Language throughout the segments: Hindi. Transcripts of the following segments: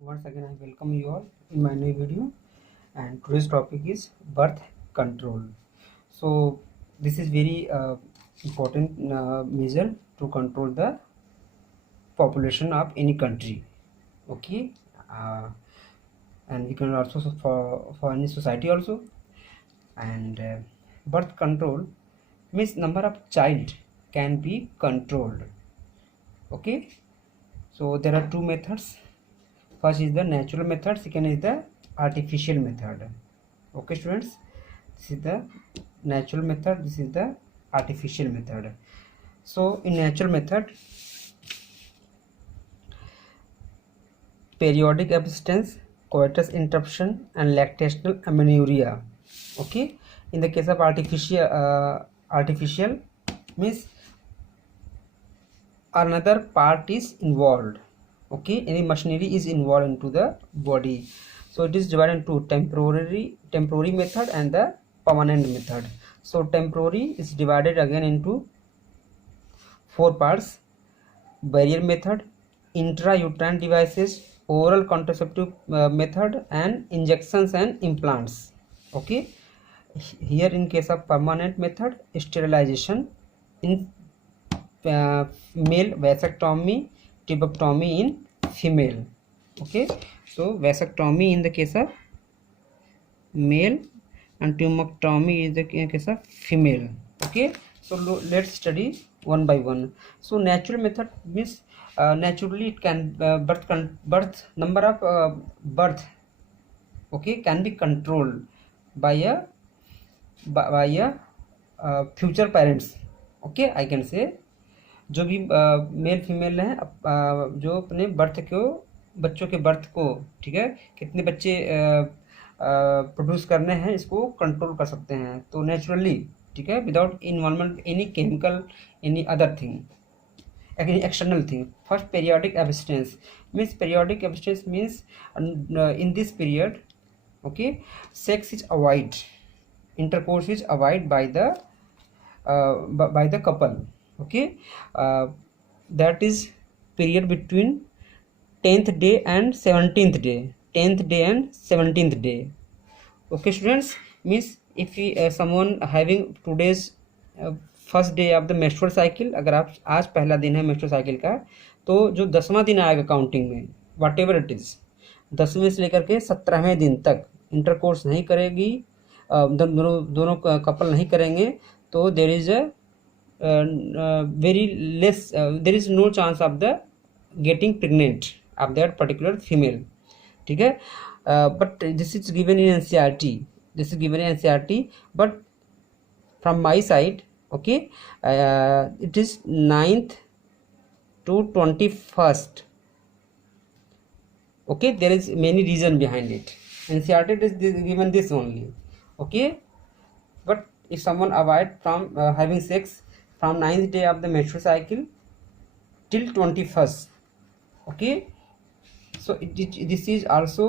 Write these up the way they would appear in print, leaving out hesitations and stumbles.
Once again, I welcome you all in my new video, and today's topic is birth control. So, this is very important measure to control the population of any country. Okay, uh, and we can also for any society also. And birth control means number of child can be controlled. Okay, so there are two methods. First is the natural method, second is the artificial method. Okay students, this is the natural method, this is the artificial method. So in natural method, periodic abstinence, coitus interruption and lactational amenorrhea. Okay, in the case of artificial means another part is involved. Okay, any machinery is involved into the body. So it is divided into temporary method and the permanent method. So temporary is divided again into four parts: barrier method, intrauterine devices, oral contraceptive method, and injections and implants. Okay, here in case of permanent method, sterilization, in male vasectomy, tubectomy in female. Okay, so vasectomy in the case of male and tubectomy is the case of female. Okay, so let's study one by one. So natural method means naturally it can birth number of birth, okay, can be controlled by a future parents. Okay, I can say जो भी मेल फीमेल हैं जो अपने बच्चों के बर्थ को, ठीक है, कितने बच्चे प्रोड्यूस करने हैं इसको कंट्रोल कर सकते हैं, तो नेचुरली, ठीक है, without involvement any chemical any other thing, any external thing. First, periodic abstinence means in this period, okay, sex is avoid, intercourse is avoid by the couple. Okay, that is period between 10th day and 17th day. Okay students, means if someone having today's first day of the menstrual cycle, अगर आप आज पहला दिन है मेंस्ट्रुअल साइकिल का, तो जो 10वां दिन आएगा काउंटिंग में, वट एवर इट इज़, 10वें से लेकर के 17वें दिन तक इंटरकोर्स नहीं करेगी, दोनों कपल नहीं करेंगे, तो there is a very less, there is no chance of the getting pregnant of that particular female. ठीक है, but this is given in NCERT, but from my side, okay, it is 9th to 21st. Okay, there is many reason behind it. NCERT is given this only. Okay, but if someone avoid from having sex from 9th day of the menstrual cycle till 21st, okay, so this is also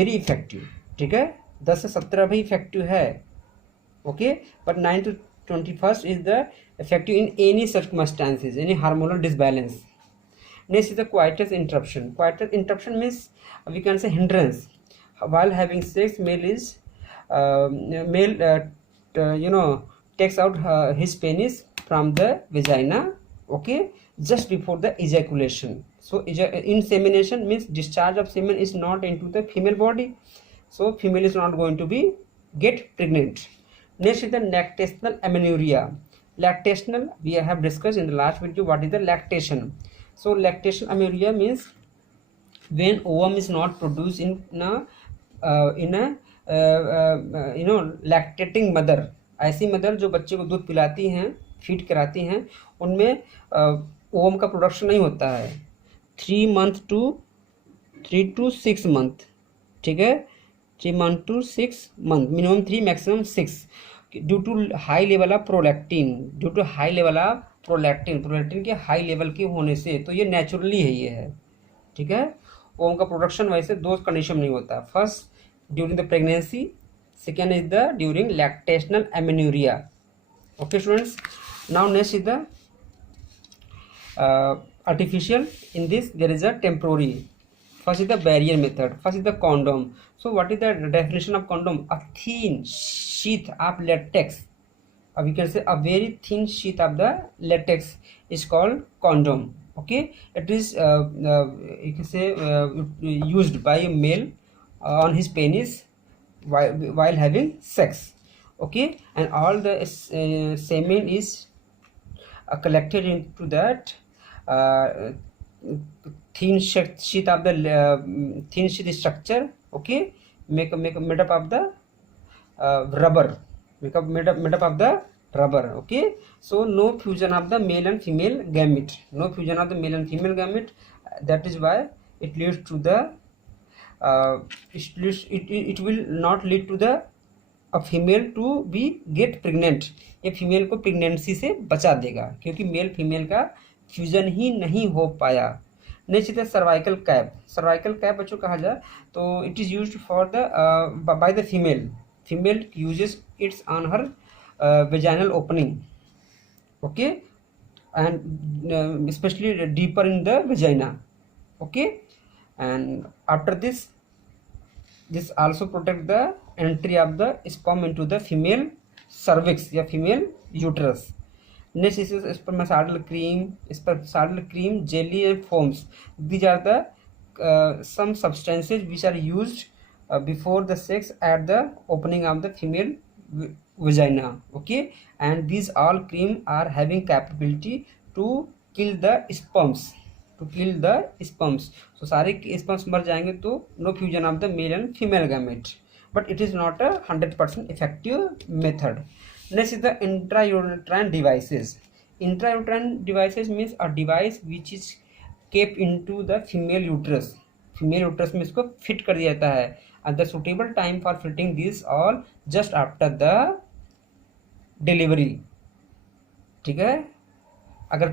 very effective. ठीक है, 10 से 17 भी इफेक्टिव है. Okay, but 9 to 21st is the effective in any circumstances, any hormonal disbalance. Next is the coitus interruption. Coitus interruption means we can say hindrance while having sex. Male takes out his penis from the vagina, okay, just before the ejaculation. So insemination means discharge of semen is not into the female body, so female is not going to be get pregnant. Next is the lactational amenorrhea. Lactational, we have discussed in the last video what is the lactation. So lactational amenorrhea means when ovum is not produced in lactating mother. ऐसी मदर जो बच्चे को दूध पिलाती हैं, फीड कराती हैं, उनमें ओवम का प्रोडक्शन नहीं होता है 3 to 6 month. ठीक है, 3 month to 6 month, minimum 3, maximum 6, due to high level of prolactin. Prolactin के हाई लेवल के होने से, तो ये नेचुरली है, ये है. ठीक है, ओम का प्रोडक्शन वैसे दो कंडीशन नहीं होता. First during the pregnancy, second is the during lactational amenorrhoea. Okay students, now next is the artificial. In this there is a temporary. First is the barrier method. First is the condom. So what is the definition of condom? A thin sheath of latex, or we can say a very thin sheath of the latex is called condom. Okay, it is you can say used by a male on his penis while having sex. Okay, and all the semen is collected into that thin sheet of the thin sheet structure. Okay, made up of the rubber, made up of the rubber. Okay, so no fusion of the male and female gamete, no fusion of the male and female gamete. That is why it leads to the it will not lead to the a female to be get pregnant. ये फीमेल को प्रेगनेंसी से बचा देगा क्योंकि मेल फीमेल का फ्यूजन ही नहीं हो पाया। नेक्स्ट है सर्वाइकल कैप। सर्वाइकल कैप बच्चों कहा जाए तो it is used for the by the female uses it's on her vaginal opening. Okay, and specially deeper in the vagina. Okay, and after this also protect the entry of the sperm into the female cervix या female uterus. Next is spermicidal cream, jelly and foams. These are the some substances which are used before the sex at the opening of the female vagina. Okay, and these all cream are having capability to kill the sperms. So सारे sperms मर जाएंगे तो no fusion of the male and female gamete, but it is not a 100% effective method. Next is the intrauterine devices. Intrauterine devices means a device which is kept into the female uterus. Female uterus में इसको fit कर दिया जाता है, and the suitable time for fitting these all just after the delivery. ठीक है, अगर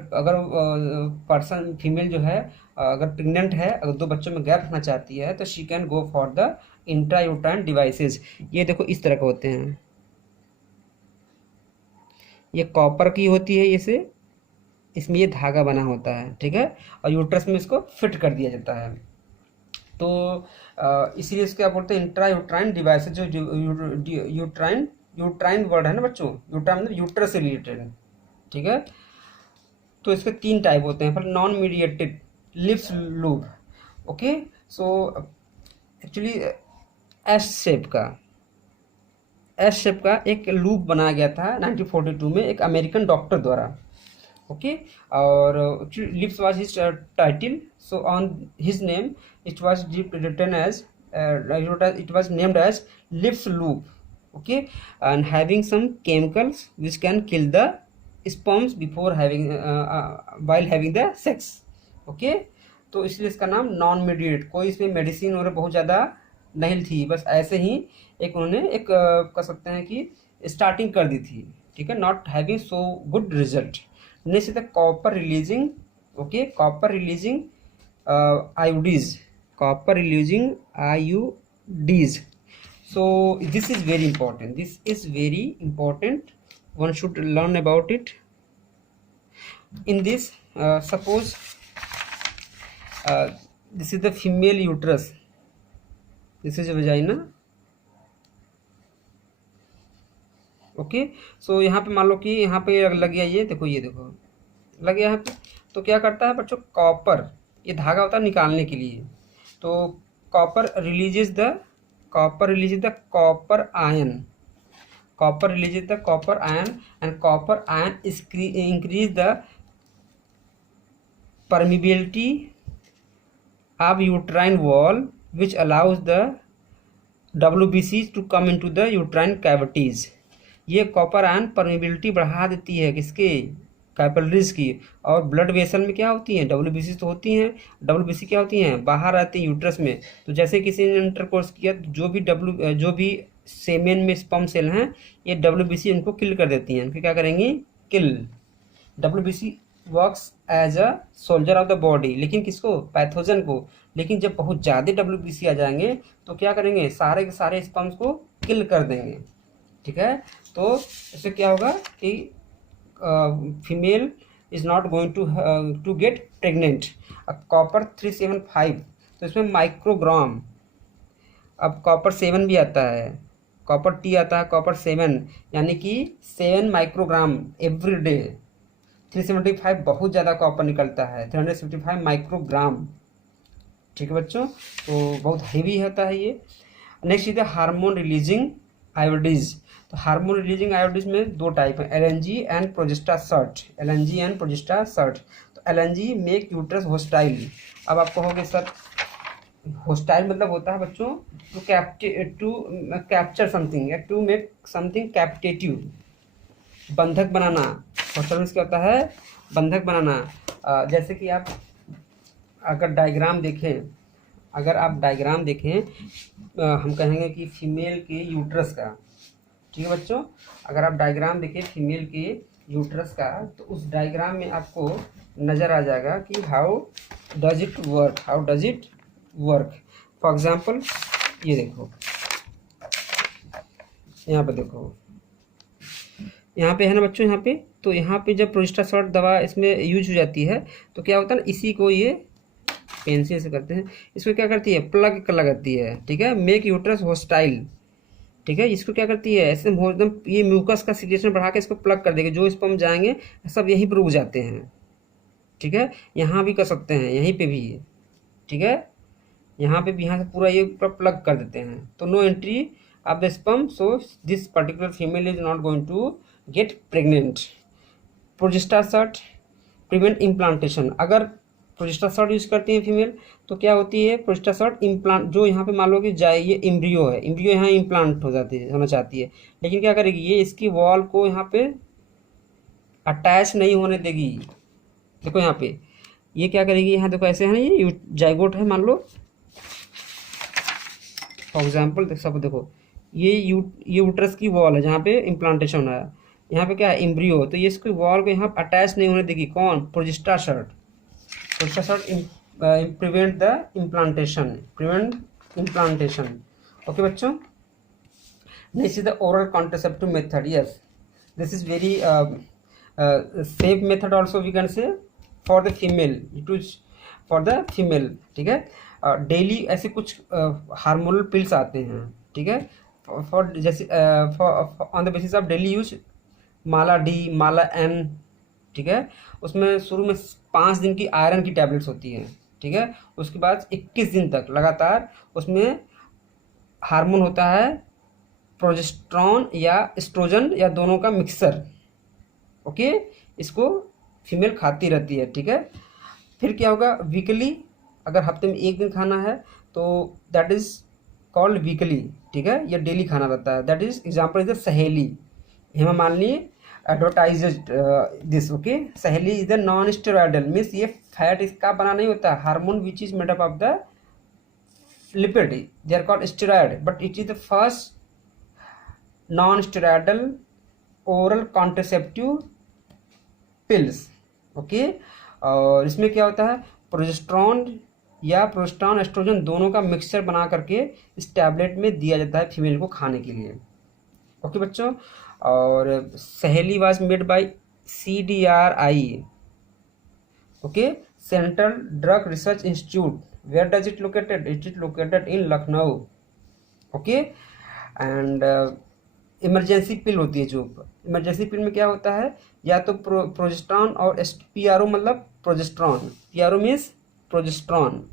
पर्सन फीमेल जो है अगर प्रेग्नेंट है, अगर 2 बच्चों में गैप रखना चाहती है तो she can go for the intrauterine devices. ये देखो इस तरह के होते हैं, ये कॉपर की होती है, इसमें ये धागा बना होता है। ठीक है, और यूट्रस में इसको फिट कर दिया जाता है। तो इसीलिए इसको क्या बोलते हैं, इंट्रायूट्राइन डिवाइसेस। जो यूट्राइन वर्ड है ना बच्चों, यूट्राइन मतलब यूट्रस से रिलेटेड। ठीक है, तो इसके 3 टाइप होते हैं। पर non mediated Lippes loop. Okay, so actually S shape का एक लूप बनाया गया था 1942 में एक अमेरिकन डॉक्टर द्वारा। ओके, और Lippes was his title, so on his name it was written as it was named as lips loop. Okay, and having some chemicals which can kill the sperms before having while having the sex. Okay, तो इसलिए इसका नाम नॉन मीडिएटेड, कोई इसमें मेडिसिन और बहुत ज़्यादा नहीं थी, बस ऐसे ही एक उन्होंने एक कह सकते हैं कि स्टार्टिंग कर दी थी। ठीक है, not having so good result. Next is the copper releasing. Okay, copper releasing IUDs, copper releasing IUDs. so this is very important, one should learn about it. In this suppose this is the female uterus, this is a vagina. Okay, so यहाँ पे मान लो कि यहाँ पे लग गया, ये देखो लग गया यहाँ पे। तो क्या करता है बच्चों, कॉपर, ये धागा होता है निकालने के लिए, तो copper releases the copper ion and copper ion increase the permeability of uterine wall, which allows the WBCs to come into the uterine cavities. ये कॉपर आयन परमिबिलिटी बढ़ा देती है किसके, कैपिलरीज की। और ब्लड वेसल में क्या होती हैं, WBC तो होती हैं, WBC क्या होती हैं, बाहर आती हैं यूट्रस में। तो जैसे किसी ने इंटरकोर्स किया तो जो भी सेमेन में स्पर्म सेल हैं, ये WBC उनको किल कर देती हैं। फिर क्या करेंगी, kill. WBC works as a soldier of the body, लेकिन किसको, पैथोजन को। लेकिन जब बहुत ज़्यादा WBC आ जाएंगे तो क्या करेंगे, सारे के सारे स्पर्म्स को किल कर देंगे। ठीक है, तो इससे क्या होगा कि female is not going to get pregnant. Copper 375, तो इसमें माइक्रोग्राम। अब कॉपर 7 भी आता है, कॉपर टी आता है, कॉपर 7 यानी कि 7 माइक्रोग्राम एवरी डे। 375 बहुत ज़्यादा कॉपर निकलता है, 375 माइक्रोग्राम। ठीक है बच्चों, तो बहुत हेवी होता है ये। Next is the hormone releasing IUDs. तो हार्मोन रिलीजिंग आयोडीज में 2 टाइप है, LNG and Progestasert. LNG and Progestasert. तो एलएनजी मेक यूट्रस होस्टाइल। अब आप कहोगे सर होस्टाइल मतलब होता है बच्चों टू कैप्चर समथिंग या टू मेक समथिंग कैप्टेटिव, बंधक बनाना। होस्टाइल मीन्स क्या होता है, बंधक बनाना। जैसे कि आप अगर डायग्राम देखें, अगर आप डायग्राम देखें हम कहेंगे कि फीमेल के यूट्रस का, ठीक है बच्चों, अगर आप डायग्राम देखें फीमेल के यूट्रस का, तो उस डायग्राम में आपको नज़र आ जाएगा कि how does it work, how does it work. For example ये देखो, यहाँ पे देखो, यहाँ पे है ना बच्चों, यहाँ पे तो यहाँ पे जब प्रोजेस्टासर्ट दवा इसमें यूज हो जाती है तो क्या होता है ना, इसी को ये पेंसिल से करते हैं, इसको क्या करती है, प्लग कर लगाती है। ठीक है, मेक यूट्रस होस्टाइल। ठीक है, इसको क्या करती है, ऐसे एकदम ये म्यूकस का सिक्रेशन बढ़ा के इसको प्लग कर देगी, जो स्पर्म जाएंगे सब यहीं पर रुक जाते हैं। ठीक है, यहाँ भी कर सकते हैं, यहीं पे भी। ठीक है, यहाँ पे भी, यहाँ से पूरा ये प्लग कर देते हैं, तो no entry of the sperm, so this particular female is not going to get pregnant. Progestasert prevent implantation. अगर प्रोजेस्टासर्ट यूज करती है फीमेल तो क्या होती है, प्रोजेस्टासर्ट इम्प्लांट, जो यहाँ पे मान लो कि जाए ये एम्ब्रियो है, एम्ब्रियो यहाँ इम्प्लांट हो जाती है, होना चाहती है, लेकिन क्या करेगी ये इसकी वॉल को यहाँ पे अटैच नहीं होने देगी। देखो यहाँ पे ये क्या करेगी, यहाँ देखो ऐसे है ना, ये जाइगोट है मान लो, फॉर एग्जाम्पल सब देखो, ये यूट्रस की वॉल है जहाँ पे इम्प्लांटेशन है, यहाँ पे क्या है एम्ब्रियो, तो ये इसकी वॉल को यहाँ अटैच नहीं होने देगी। कौन, Progestasert. Progestasert prevent the implantation, prevent implantation. Okay बच्चों, next is the oral contraceptive method. Yes, this is very safe method also we can say for the female, it is for the female. ठीक है, डेली ऐसे कुछ हार्मोनल पिल्स आते हैं। ठीक है, फॉर जैसे on the basis of daily use, Mala D, Mala N. ठीक है, उसमें शुरू में 5 दिन की आयरन की टैबलेट्स होती हैं। ठीक है, उसके बाद 21 दिन तक लगातार उसमें हार्मोन होता है प्रोजेस्टेरॉन या एस्ट्रोजन या दोनों का मिक्सर। ओके, इसको फीमेल खाती रहती है। ठीक है, फिर क्या होगा, वीकली, अगर हफ्ते में 1 दिन खाना है तो दैट इज कॉल्ड वीकली। ठीक है, ये डेली खाना रहता है, that is example is the Saheli. Hema Malini advertised this. Okay, Saheli is the non steroidal, means ये फैट इसका बना नहीं होता, hormone which is made up of the lipid, they are called steroid, but it is the first non steroidal oral contraceptive pills. Okay, और इसमें क्या होता है, प्रोजेस्टेरॉन या प्रोजेस्टेरॉन एस्ट्रोजन दोनों का मिक्सचर बना करके इस टैबलेट में दिया जाता है फीमेल को खाने के लिए। ओके बच्चों, और Saheli was made by CDRI। Okay, central drug research institute. Where does it located, it is located in Lucknow. Okay, and emergency pill होती है, जो इमरजेंसी पिल में क्या होता है, या तो प्रोजेस्टेरॉन और PRO मतलब progesterone, PRO means progesterone,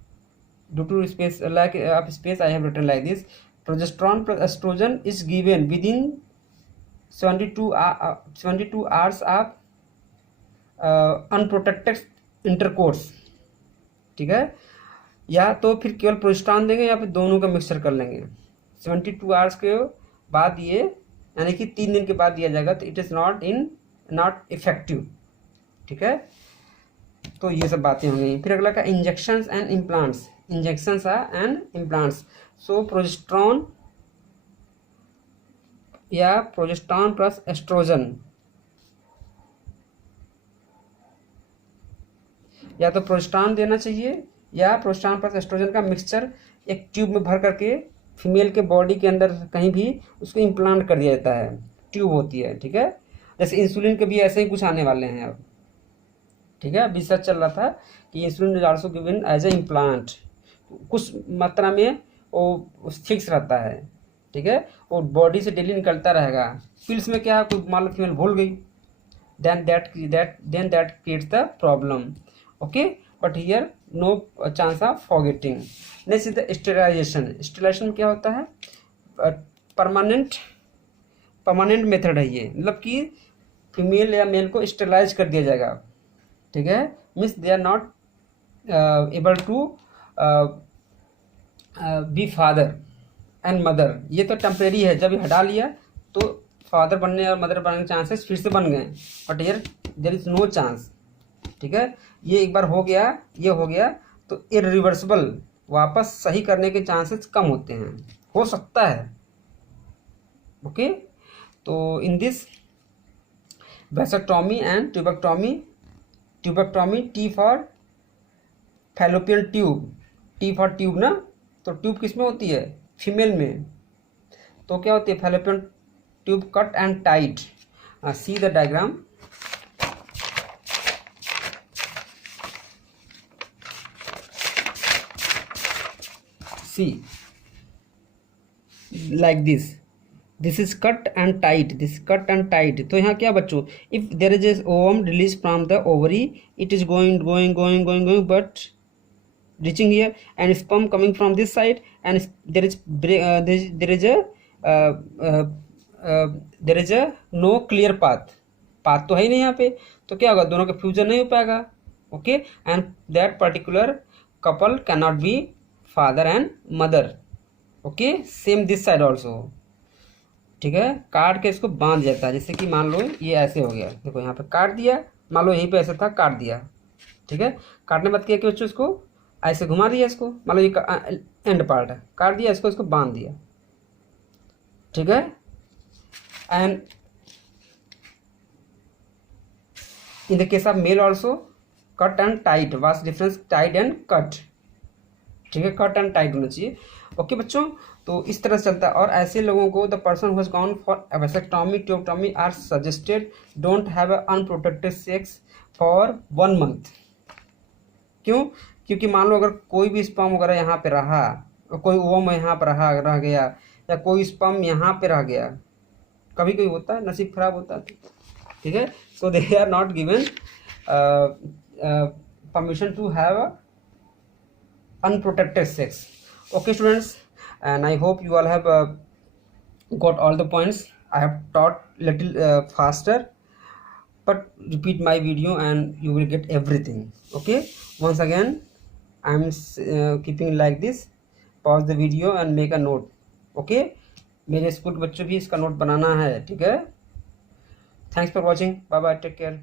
due to space like of space I have written like this, progesterone plus estrogen is given within 72 hours of unprotected intercourse. ठीक है, या तो फिर केवल प्रोजेस्टेरॉन देंगे या फिर दोनों का मिक्सचर कर लेंगे। 72 hours के बाद ये, यानी कि 3 दिन के बाद दिया जाएगा, तो इट इज़ नॉट इफेक्टिव। ठीक है, तो ये सब बातें होंगी। फिर अगला का injections and implants. Injections and implants, so progesterone या प्रोजेस्टेरॉन प्लस एस्ट्रोजन, या तो प्रोजेस्टेरॉन देना चाहिए या प्रोजेस्टेरॉन प्लस एस्ट्रोजन का मिक्सचर एक ट्यूब में भर करके फीमेल के बॉडी के अंदर कहीं भी उसको इम्प्लांट कर दिया जाता है, ट्यूब होती है। ठीक है, जैसे इंसुलिन के भी ऐसे ही कुछ आने वाले हैं अब। ठीक है, अभी रिसर्च चल रहा था कि insulin is also given as a implant. कुछ मात्रा में वो फिक्स रहता है, ठीक है, वो बॉडी से डेली निकलता रहेगा। पिल्स में क्या है, कोई मान लो फीमेल भूल गई, then that creates the problem, okay, but here no chance of forgetting. Next is the sterilization में क्या होता है, परमानेंट मेथड है ये, मतलब कि फीमेल या मेल को स्टेरिलाइज कर दिया जाएगा, ठीक है, means they are not able to be father and mother. ये तो टेम्परेरी है, जब ये हटा लिया तो फादर बनने और मदर बनने के चांसेस फिर से बन गए, but here there is no chance, ठीक है। ये एक बार हो गया, ये हो गया तो इरिवर्सिबल, वापस सही करने के चांसेस कम होते हैं, हो सकता है, ओके। तो in this vasectomy and tubectomy, T for fallopian tube, T for tube ना, तो ट्यूब किस में होती है, फीमेल में, तो क्या होती है, fallopian tube cut and tight. See the diagram, see like this is cut and tight, this cut and tight. तो यहाँ क्या बच्चों, if there is a ovum release from the ovary, it is going but reaching here, and sperm coming from this side, and there is a no clear path तो है ही नहीं यहाँ पे, तो क्या होगा, दोनों का फ्यूजन नहीं हो पाएगा, okay, and that particular couple can not be father and mother, okay. Same this side also, ठीक है, काट के इसको बांध जाता है, जैसे कि मान लो ये ऐसे हो गया, देखो यहाँ पे काट दिया, मान लो यहीं पे ऐसे था, काट दिया, ठीक है, काटने बाद क्या कि बच्चों इसको ऐसे घुमा दिया, इसको मान लो ये एंड पार्ट है, काट दिया इसको बांध दिया, ठीक है। And in the case of male also cut and tight, vast difference tight and cut, ठीक है, कट एंड टाइट होना चाहिए, ओके बच्चों। तो इस तरह से चलता है, और ऐसे लोगों को the person who has gone for vasectomy tubectomy are suggested don't have unprotected sex for 1 month. क्यों, क्योंकि मान लो अगर कोई भी स्पर्म वगैरह यहाँ पे रहा, कोई ओवम यहाँ पर रह गया, या कोई स्पर्म यहाँ पे रह गया, कभी कभी होता है, नसीब खराब होता है, ठीक है, so they are not given permission to have unprotected sex, okay students, and I hope you all have got all the points. I have taught little faster, but repeat my video and you will get everything, okay. Once again I am keeping like this, pause the video and make a note, okay. मेरे स्कूल के बच्चों भी इसका नोट बनाना है, ठीक है। Thanks for watching, bye bye, take care.